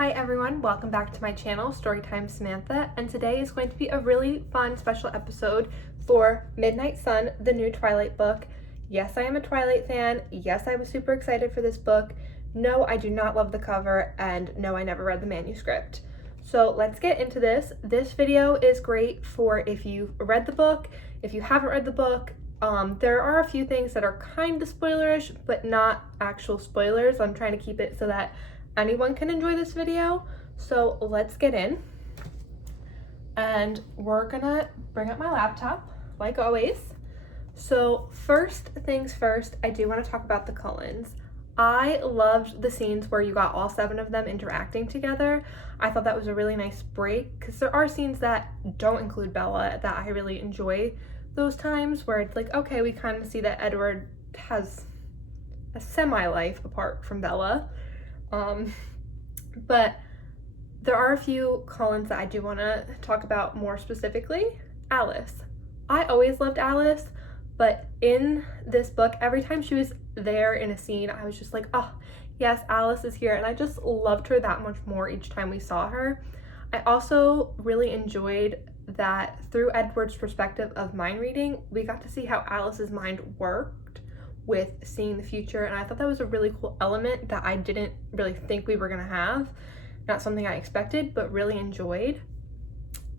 Hi everyone, welcome back to my channel, Storytime Samantha, and today is going to be a really fun special episode for Midnight Sun, the new Twilight book. Yes, I am a Twilight fan. Yes, I was super excited for this book. No, I do not love the cover, and no, I never read the manuscript. So let's get into this. This video is great for if you've read the book, if you haven't read the book. There are a few things that are kind of spoilerish, but not actual spoilers. I'm trying to keep it so that anyone can enjoy this video. So let's get in. And we're gonna bring up my laptop, like always. So first things first, I do want to talk about the Cullens. I loved the scenes where you got all 7 of them interacting together. I thought that was a really nice break, because there are scenes that don't include Bella that I really enjoy those times where it's like, okay, we kind of see that Edward has a semi-life apart from Bella. But there are a few Cullens that I do want to talk about more specifically. Alice. I always loved Alice, but in this book, every time she was there in a scene, I was just like, oh, yes, Alice is here. And I just loved her that much more each time we saw her. I also really enjoyed that through Edward's perspective of mind reading, we got to see how Alice's mind worked with seeing the future, and I thought that was a really cool element that I didn't really think we were gonna have. Not something I expected, but really enjoyed.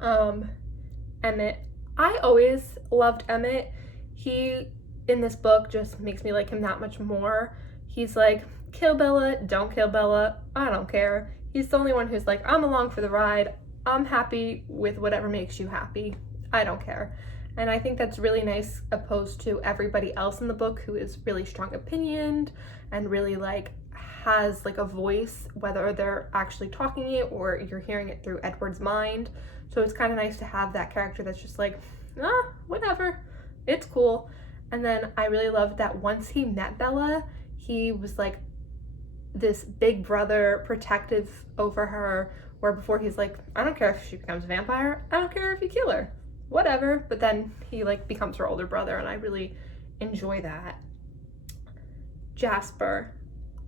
Emmett. I always loved Emmett. He, in this book, just makes me like him that much more. He's like, kill Bella, don't kill Bella, I don't care. He's the only one who's like, I'm along for the ride. I'm happy with whatever makes you happy. I don't care. And I think that's really nice opposed to everybody else in the book who is really strong opinioned and really like has like a voice, whether they're actually talking it or you're hearing it through Edward's mind. So it's kind of nice to have that character that's just like, whatever, it's cool. And then I really loved that once he met Bella, he was like this big brother protective over her, where before he's like, I don't care if she becomes a vampire, I don't care if you kill her, whatever. But then he like becomes her older brother, and I really enjoy that. Jasper.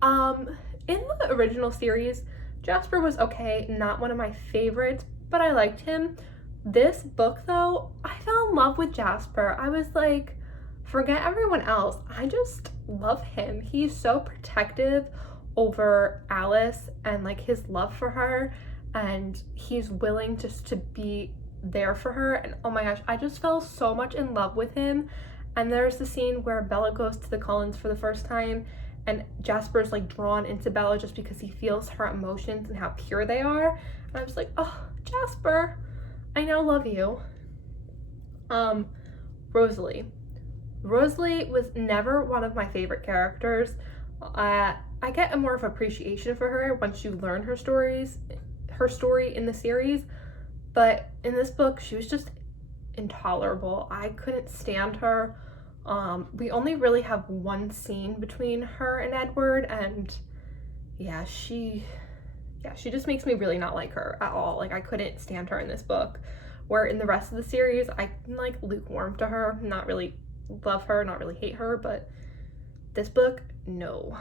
In the original series, Jasper was okay, not one of my favorites, but I liked him. This book though, I fell in love with Jasper. I was like, forget everyone else, I just love him. He's so protective over Alice and like his love for her, and he's willing just to be there for her, and oh my gosh, I just fell so much in love with him. And there's the scene where Bella goes to the Cullens for the first time, and Jasper's like drawn into Bella just because he feels her emotions and how pure they are. And I was like, oh, Jasper, I now love you. Rosalie. Rosalie was never one of my favorite characters. I get a more of appreciation for her once you learn her story in the series, but in this book she was just intolerable. I couldn't stand her. We only really have one scene between her and Edward, and she just makes me really not like her at all. Like, I couldn't stand her in this book, where in the rest of the series I can like lukewarm to her, not really love her, not really hate her, but this book, no.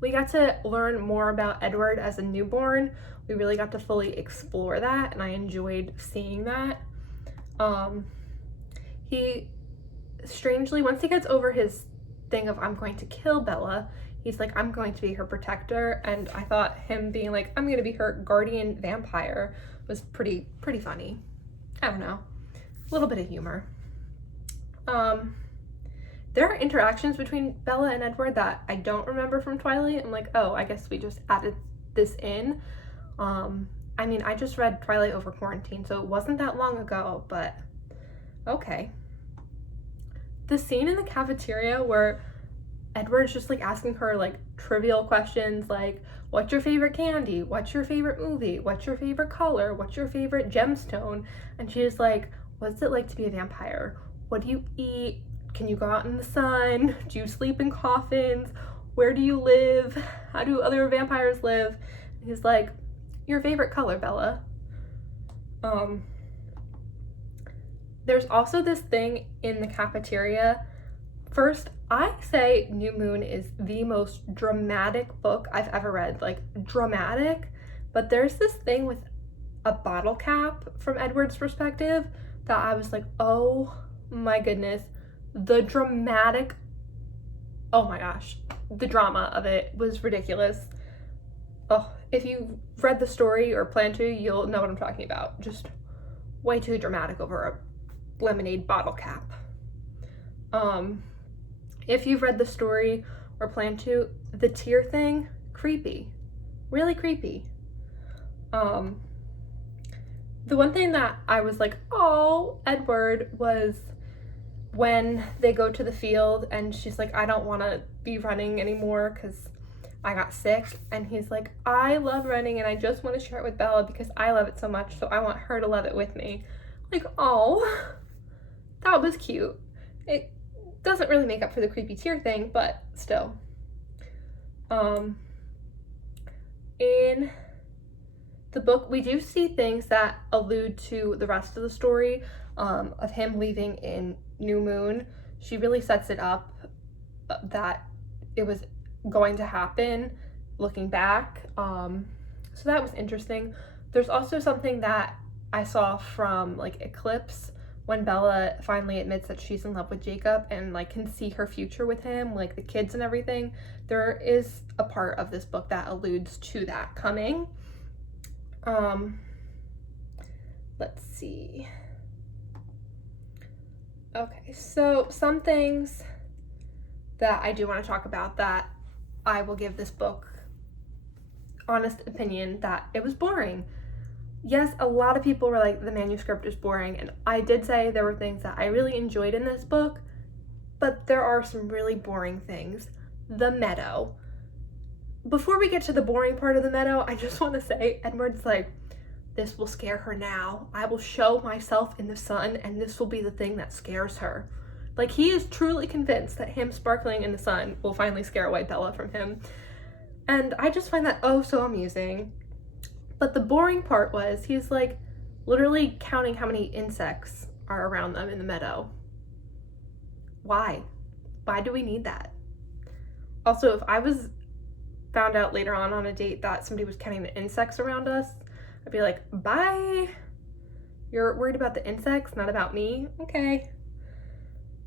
We got to learn more about Edward as a newborn. We really got to fully explore that, and I enjoyed seeing that. He, strangely, once he gets over his thing of I'm going to kill Bella, he's like, I'm going to be her protector, and I thought him being like, I'm going to be her guardian vampire was pretty funny. I don't know. A little bit of humor. There are interactions between Bella and Edward that I don't remember from Twilight. I'm like, oh, I guess we just added this in. I mean, I just read Twilight over quarantine, so it wasn't that long ago, but okay. The scene in the cafeteria where Edward's just like asking her like trivial questions like, what's your favorite candy? What's your favorite movie? What's your favorite color? What's your favorite gemstone? And she's like, what's it like to be a vampire? What do you eat? Can you go out in the sun? Do you sleep in coffins? Where do you live? How do other vampires live? And he's like, your favorite color, Bella. There's also this thing in the cafeteria First, I say New Moon is the most dramatic book I've ever read. Like, dramatic. But there's this thing with a bottle cap from Edward's perspective that I was like, oh my goodness. The dramatic, oh my gosh, the drama of it was ridiculous. Oh, if you read the story or plan to, you'll know what I'm talking about. Just way too dramatic over a lemonade bottle cap. If you've read the story or plan to, the tear thing, creepy. Really creepy. The one thing that I was like, oh, Edward, was when they go to the field and she's like, I don't want to be running anymore because I got sick. And he's like, I love running and I just want to share it with Bella because I love it so much, so I want her to love it with me. Like, oh, that was cute. It doesn't really make up for the creepy tear thing, but still. In the book, we do see things that allude to the rest of the story, of him leaving in New Moon. She really sets it up that it was going to happen looking back. So that was interesting. There's also something that I saw from like Eclipse when Bella finally admits that she's in love with Jacob and like can see her future with him, like the kids and everything. There is a part of this book that alludes to that coming. Let's see. Okay, so some things that I do want to talk about that I will give this book honest opinion that it was boring. Yes, a lot of people were like, the manuscript is boring, and I did say there were things that I really enjoyed in this book, but there are some really boring things. The meadow. Before we get to the boring part of the meadow, I just want to say, Edward's like, this will scare her now. I will show myself in the sun, and this will be the thing that scares her. Like, he is truly convinced that him sparkling in the sun will finally scare away Bella from him. And I just find that oh so amusing. But the boring part was he's like literally counting how many insects are around them in the meadow. Why? Why do we need that? Also, if I was found out later on a date that somebody was counting the insects around us, I'd be like, bye. You're worried about the insects, not about me? Okay.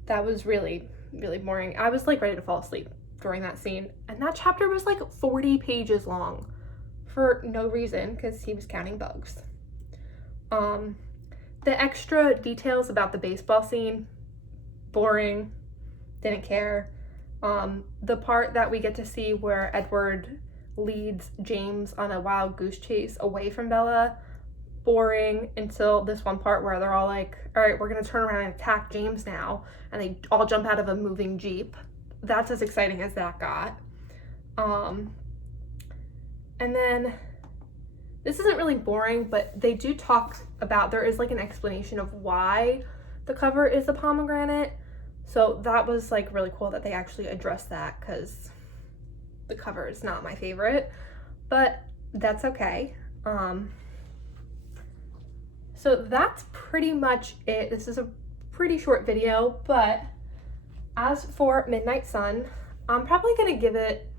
That was really, really boring. I was like ready to fall asleep during that scene. And that chapter was like 40 pages long for no reason because he was counting bugs. The extra details about the baseball scene, boring, didn't care. The part that we get to see where Edward leads James on a wild goose chase away from Bella, boring, until this one part where they're all like, all right, we're gonna turn around and attack James now, and they all jump out of a moving Jeep. That's as exciting as that got. And then this isn't really boring, but they do talk about, there is like an explanation of why the cover is a pomegranate. So that was like really cool that they actually addressed that, because the cover is not my favorite, but that's okay. So that's pretty much it. This is a pretty short video, but as for Midnight Sun, I'm probably gonna give it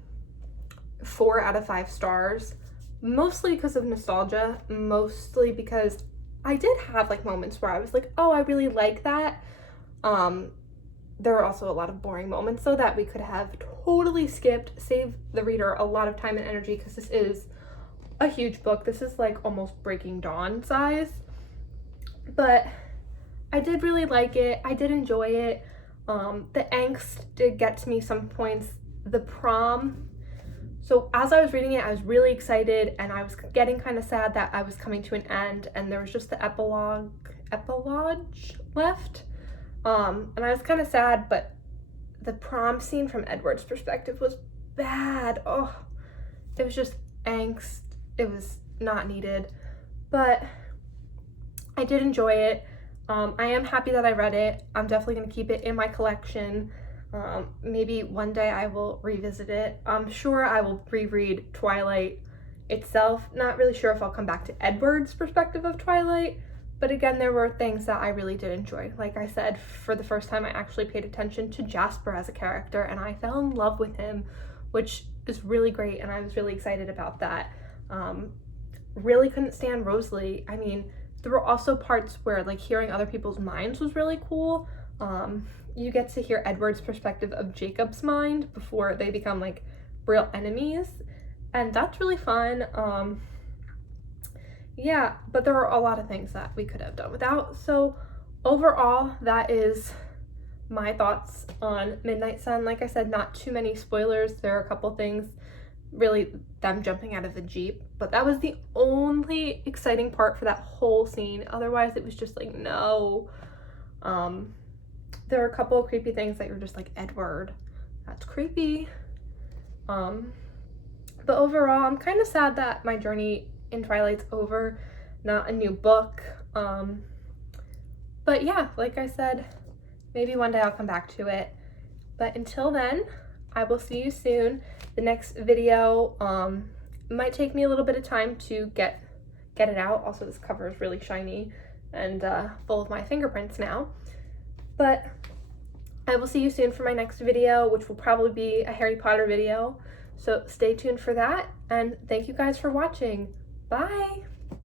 4 out of 5 stars, mostly because of nostalgia, mostly because I did have like moments where I was like, oh, I really like that. There were also a lot of boring moments though that we could have totally skipped, save the reader a lot of time and energy, because this is a huge book. This is like almost Breaking Dawn size, but I did really like it. I did enjoy it. The angst did get to me some points. The prom, so as I was reading it, I was really excited, and I was getting kind of sad that I was coming to an end and there was just the epilogue left. And I was kind of sad, but the prom scene from Edward's perspective was bad. Oh, it was just angst. It was not needed, but I did enjoy it. I am happy that I read it. I'm definitely going to keep it in my collection. Maybe one day I will revisit it. I'm sure I will reread Twilight itself. Not really sure if I'll come back to Edward's perspective of Twilight, But again, there were things that I really did enjoy. Like I said, for the first time I actually paid attention to Jasper as a character, and I fell in love with him, which is really great, and I was really excited about that. Really couldn't stand Rosalie. I mean, there were also parts where like hearing other people's minds was really cool. You get to hear Edward's perspective of Jacob's mind before they become like real enemies, and that's really fun. Yeah, but there are a lot of things that we could have done without. So overall, that is my thoughts on Midnight Sun. Like I said, not too many spoilers. There are a couple things, really them jumping out of the Jeep, but that was the only exciting part for that whole scene. Otherwise, it was just like, no. There are a couple of creepy things that you're just like, Edward, that's creepy. But overall, I'm kind of sad that my journey in Twilight's over, not a new book. But yeah, like I said, maybe one day I'll come back to it. But until then, I will see you soon. The next video might take me a little bit of time to get it out. Also, this cover is really shiny and full of my fingerprints now. But I will see you soon for my next video, which will probably be a Harry Potter video. So stay tuned for that, and thank you guys for watching. Bye!